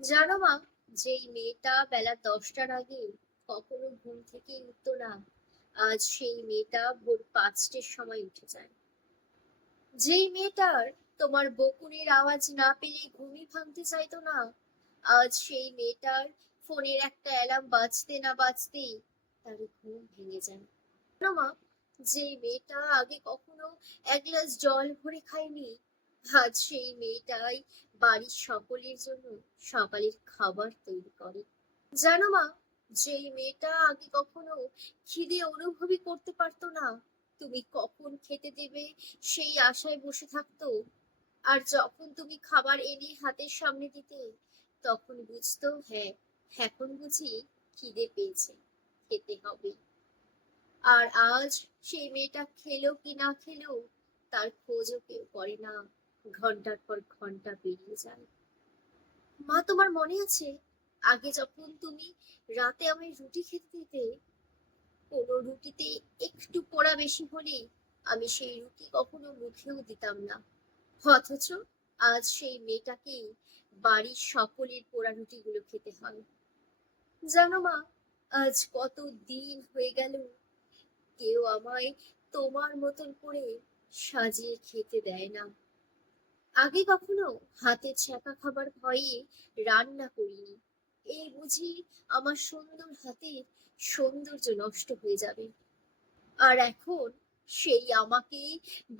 জানো মা, যেই মেয়েটা বেলা 10টার আগে কখনো ঘুম থেকে উঠতো না, আজ সেই মেয়েটা ভোর 5টের সময় উঠে যায়। যেই মেয়েটার তোমার বকুনির আওয়াজ না পেলে ঘুমই ভাঙতে চাইতো না, আজ সেই মেয়েটার ফোনের একটা অ্যালার্ম বাজতে না বাজতেই তার ঘুম ভেঙে যায়। জানো মা, যে মেয়েটা আগে কখনো এক গ্লাস জল ভরে খায়নি, আজ সেই মেয়েটাই বাড়ির সকলের জন্য সকালের খাবার তৈরি করে। জানো মা, যেই মেয়েটা আগে কখনো খিদে অনুভবই করতে পারতো না, তুমি কখন খেতে দেবে সেই আশায় বসে থাকতো। আর যখন তুমি খাবার এনে হাতের সামনে দিতে, তখন বুঝতো হ্যাঁ, এখন বুঝি খিদে পেয়েছে, খেতে হবে। আর আজ সেই মেয়েটা খেলো কি না খেলো তার খোঁজও কেউ করে না। ঘন্টার পর ঘন্টা পেরিয়ে যায়। মা, তোমার মনে আছে আগে যখন তুমি রাতে আমায় রুটি খেতে দিতে, কোনো রুটিতে একটু পোড়া বেশি হলে আমি সেই রুটি কখনো মুখেও দিতাম না, অথচ আজ সেই মেয়েটাকেই বাড়ির সকলের পোড়া রুটিগুলো খেতে হয়। জানো মা, আজ কত দিন হয়ে গেল কেউ আমায় তোমার মতন করে সাজিয়ে খেতে দেয় না। আগে কখনো হাতে ছ্যাঁকা খাবার ভয়ে রান্না করিনি, এই বুঝি আমার সুন্দর হাতের সৌন্দর্য নষ্ট হয়ে যাবে। আর এখন সেই আমাকে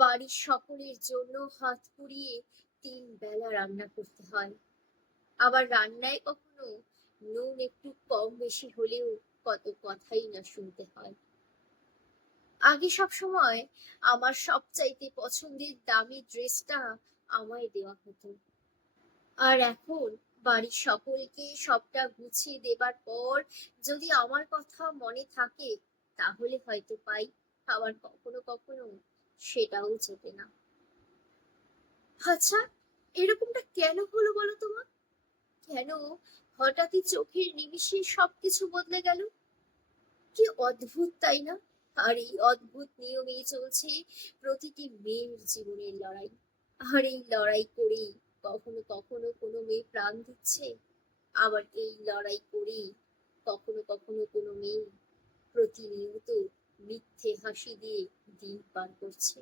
বাড়ির সকলের জন্য হাত পুড়িয়ে 3 বেলা রান্না করতে হয়। আবার রান্নায় কখনো নুন একটু কম বেশি হলেও কত কথাই না শুনতে হয়। আগে সব সময় আমার সবচাইতে পছন্দের দামি ড্রেসটা আমায় দেওয়া হতো, আর এখন বাড়ির সকলকে সবটা গুছিয়ে দেবার পর যদি আমার কথা মনে থাকে তাহলে হয়তো পাই, আবার কখনো কখনো সেটাও জোটে না। আচ্ছা, এরকমটা কেন হলো বলো তোমার? কেন হঠাৎই চোখের নিমিষে সবকিছু বদলে গেল? কি অদ্ভুত, তাই না? আর এই অদ্ভুত নিয়মেই চলছে প্রতিটি মেয়ের জীবনের লড়াই। আর এই লড়াই করেই কখনো কখনো কোনো মেয়ে প্রাণ দিচ্ছে, আবার এই লড়াই করেই কখনো কখনো কোনো মেয়ে প্রতিনিয়ত মিথ্যে হাসি দিয়ে দিন পার করছে।